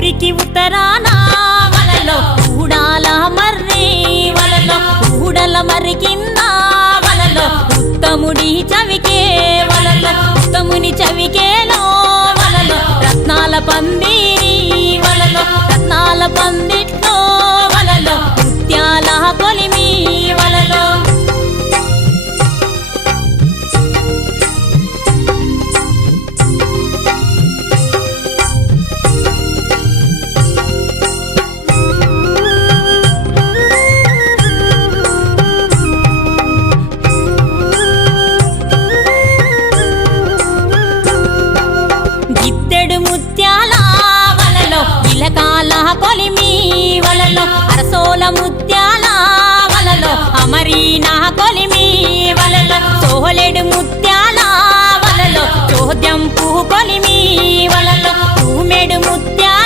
ఊరికి ఉత్తరాన వలలో ఊడాల మర్రి వలలో ఊడల మర్రి కింద వలలో ఉత్తముడి చవికే వలలో ఉత్తముని చవికేలో వలలో రత్నాల పందిరి వలలో రత్నాల పందిట్లో వలలో ముత్యాల కొలిమి వలలో గిద్దెడు ముత్యాల వలలో ఇలకాల కొలిమి వలలో అరసోల ముత్యాల వలలో అమరీనా కొలిమి వలలో సోలెడు ముత్యాల వలలో చోద్యం పువ్వు కొలిమి వలలో తూమెడు ముత్యాల